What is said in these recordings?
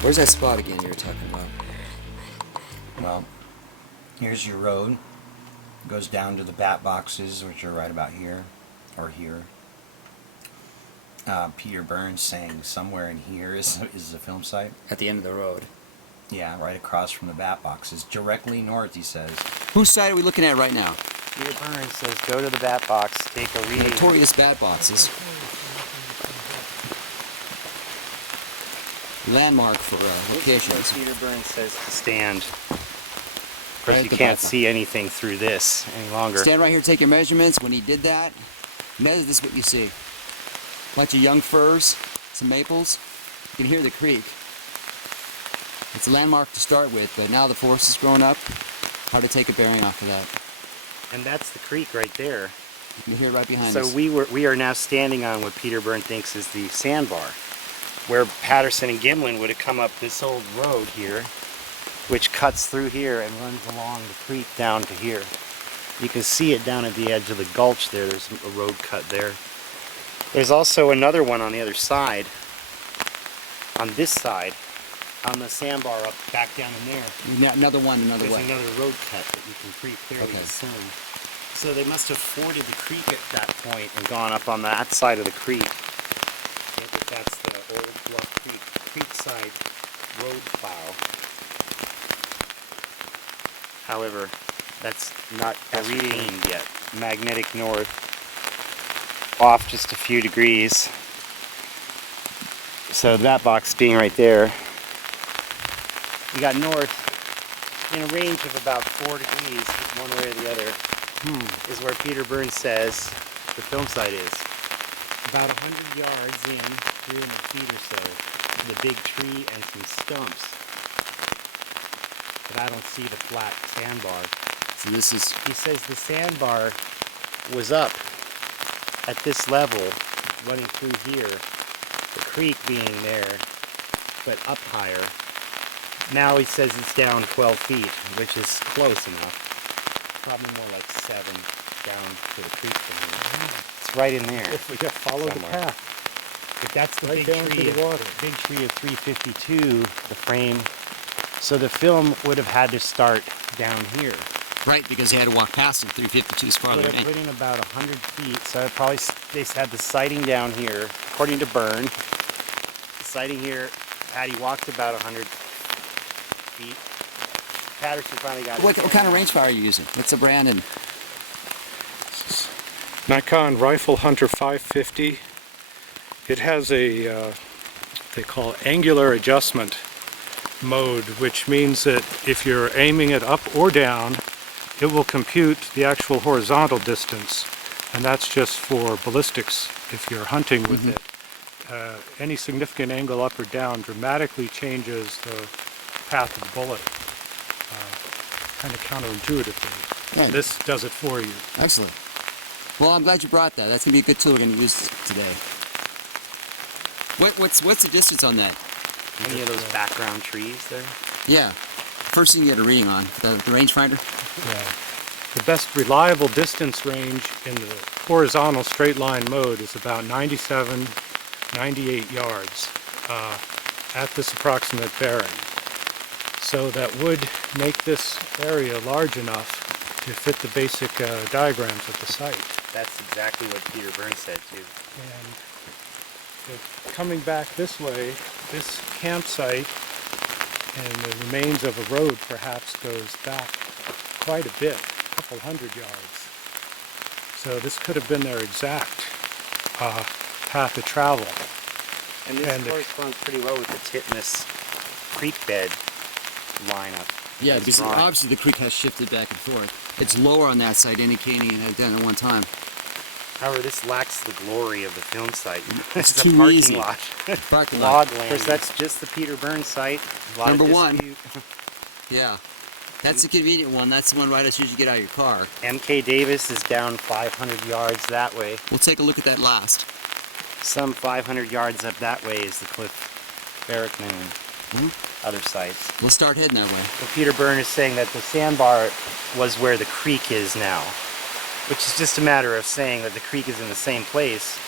Where's that spot again you were talking about? Well, here's your road. It goes down to the bat boxes, which are right about here, or here. Peter Burns saying somewhere in here is the film site. At the end of the road. Yeah, right across from the bat boxes, directly north, he says. Whose side are we looking at right now? Peter Burns says go to the bat box, take a reading. Notorious bat boxes. Landmark for locations. This is where Peter Burns says to stand. Of course, Right you at the can't bat see anything through this any longer. Stand right here, take your measurements. When he did that, this is what you see. Bunch of young firs, some maples. You can hear the creek. It's a landmark to start with, but now the forest is growing up. Hard to take a bearing off of that. And that's the creek right there. You can hear it right behind So us. we are now standing on what Peter Burns thinks is the sandbar, where Patterson and Gimlin would have come up this old road here, which cuts through here and runs along the creek down to here. You can see it down at the edge of the gulch there. There's a road cut there. There's also another one on the other side, on this side, on the sandbar up back down in there. Another one, another There's way. another road cut that you can pretty clearly discern. So they must have forded the creek at that point and gone up on that side of the creek. I think that's the old Bluff Creek side road plow. However, that's not reading yet. Magnetic north, off just a few degrees. So that box being right there, you got north in a range of about 4 degrees, one way or the other, is where Peter Burns says the film site is. About 100 yards in, 300 feet or so, the big tree and some stumps. But I don't see the flat sandbar. So this is... He says the sandbar was up at this level, running through here, the creek being there, but up higher. Now he says it's down 12 feet, which is close enough. Probably more like 7 down to the creek from here. It's right in there. If we just follow somewhere. the path. But that's the Right big down to tree, the water. big tree of 352, the frame. So the film would have had to start down here. Right, because they had to walk past it. 352 is farther Would in. have put in about 100 feet. So it probably they had the sighting down here, according to Byrne. The sighting here, had he walked about 100 feet. Patterson finally got What kind of rangefinder are you using? What's the brand? And Nikon Rifle Hunter 550. It has a, they call angular adjustment mode, which means that if you're aiming it up or down, it will compute the actual horizontal distance, and that's just for ballistics if you're hunting with it. Any significant angle up or down dramatically changes the path of the bullet, kind of counterintuitively. Right. This does it for you. excellent. Well, I'm glad you brought that. That's going to be a good tool we're going to use today. What's the distance on that? any of those background trees there. Yeah. First thing you get a reading on, the rangefinder. Yeah. The best reliable distance range in the horizontal straight line mode is about 97, 98 yards at this approximate bearing. So that would make this area large enough to fit the basic diagrams of the site. That's exactly what Peter Burns said too. And coming back this way, this campsite and the remains of a road perhaps goes back quite a bit, a couple hundred yards. So this could have been their exact path of travel. And this corresponds pretty well with the Titmus creek bed lineup. Yeah, because obviously the creek has shifted back and forth. It's lower on that side, indicating it had done it at one time. However, this lacks the glory of the film site. It's It's a too parking easy. lot. Parking lot. Log land. Of course, that's just the Peter Burns site. A lot Number of one. dispute. Yeah. That's the convenient one. That's the one right as soon as you get out of your car. MK Davis is down 500 yards that way. We'll take a look at that last. Some 500 yards up that way is the Cliff Barrickman and other sites. We'll start heading that way. Well, Peter Burns is saying that the sandbar was where the creek is now, which is just a matter of saying that the creek is in the same place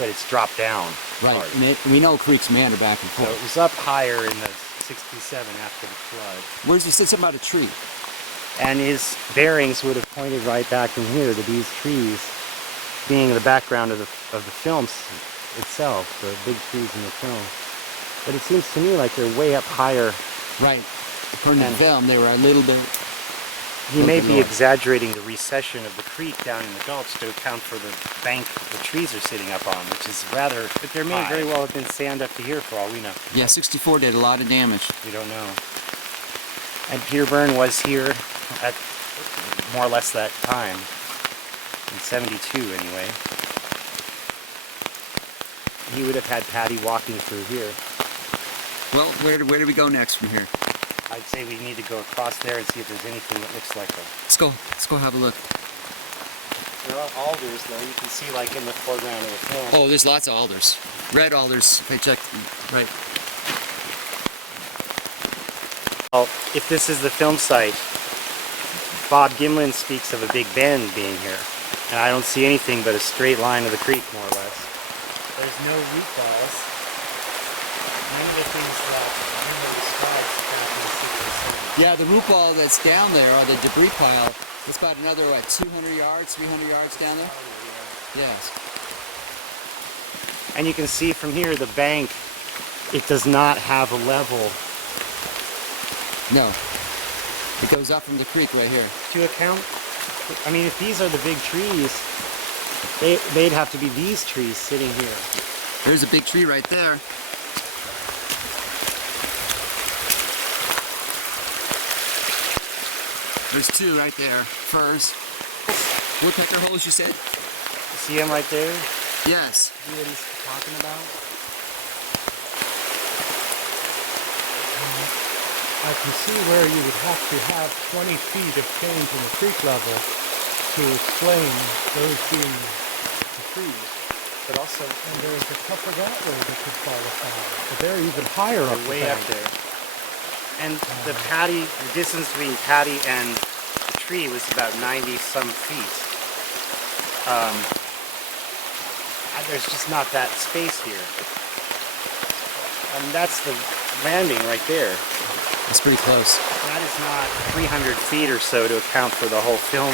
but it's dropped down. Right. hard. And we know creeks meander back and So it forth. was up higher in the 67 after the flood. Where's he said something about a tree? And his bearings would have pointed right back in here to these trees being the background of the film itself, the big trees in the film. But it seems to me like they're way up higher. Right. According to the And- film, they were a little bit. He may Look be north. exaggerating the recession of the creek down in the gulch to account for the bank the trees are sitting up on, which is rather, but there may high. very well have been sand up to here for all we know. Yeah, 64 did a lot of damage. We don't know. And Peter Byrne was here at more or less that time, in 72 anyway. He would have had Patty walking through here. Well, where do we go next from here? I'd say we need to go across there and see if there's anything that looks like a... Let's go have a look. There are alders though, you can see like in the foreground of the film. Oh, there's lots of alders. Red alders, if I check, right. Well, if this is the film site, Bob Gimlin speaks of a big bend being here. And I don't see anything but a straight line of the creek, more or less. There's no root balls. Many of the things that Gimlin describes back in the 60s. Yeah, the root ball that's down there, or the debris pile, it's about another, 200 yards, 300 yards down there? Yes. And you can see from here, the bank, it does not have a level. No. It goes up from the creek right here. To account, I mean, if these are the big trees, they'd have to be these trees sitting here. There's a big tree right there. There's two right there. Firs. Woodpecker holes, you said? See them right there? Yes. See what he's talking about? I can see where you would have to have 20 feet of change in the creek level to explain those being the trees. But also, And there's a couple that way that could fall apart. But they're even higher up they're the way up bank. there. And the distance between Patty and the tree was about 90 some feet. There's just not that space here. And that's the landing right there. That's pretty close. That is not 300 feet or so to account for the whole film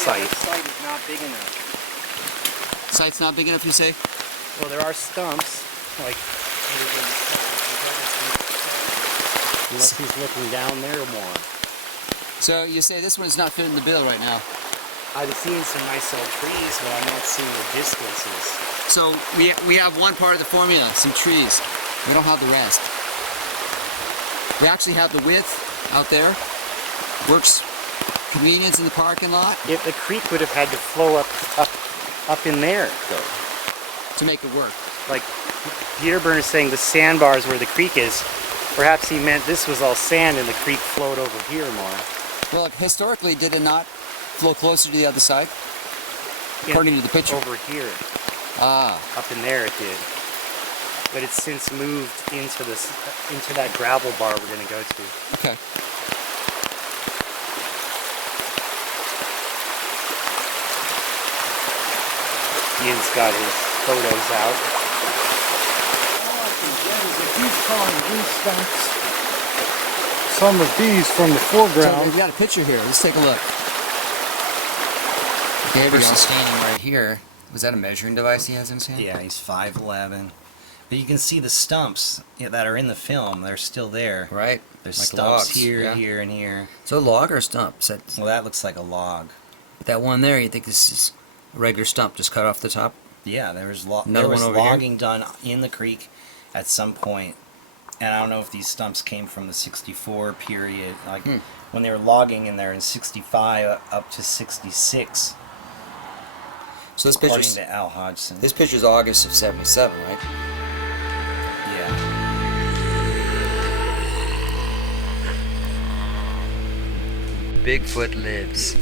site. The site is not big enough. Site's not big enough, you say? Well, there are stumps, like, unless he's looking down there more. So you say this one's not fitting the bill right now. I've seen some nice old trees, but I'm not seeing the distances. So we have one part of the formula, some trees. We don't have the rest. We actually have the width out there. Works convenience in the parking lot If the creek would have had to flow up in there, though. to make it work. Like Peter Byrne is saying the sandbars where the creek is, perhaps he meant this was all sand and the creek flowed over here more. Well, historically, did it not flow closer to the other side? According to the picture. Over here. Ah, Up in there it did. But it's since moved into that gravel bar we're going to go to. okay. Ian's got his photos out. All I can get is if he's calling these stumps, some of these from the So foreground. we've got a picture here. Let's take a look. There we go. Person standing right here. Was that a measuring device he has in his hand? Yeah. He's 5'11". But you can see the stumps that are in the film. They're still there. Right. There's Like stumps logs, here, yeah. here, and here. So log or stumps? Well, that looks like a log. That one there, you think this is a regular stump, just cut off the top? Yeah, there was Another one over here? logging done in the creek at some point. And I don't know if these stumps came from the 64 period, like when they were logging in there in 65 up to 66, So this according picture's, to Al Hodgson. this picture's August of 77, right? Yeah. Bigfoot lives.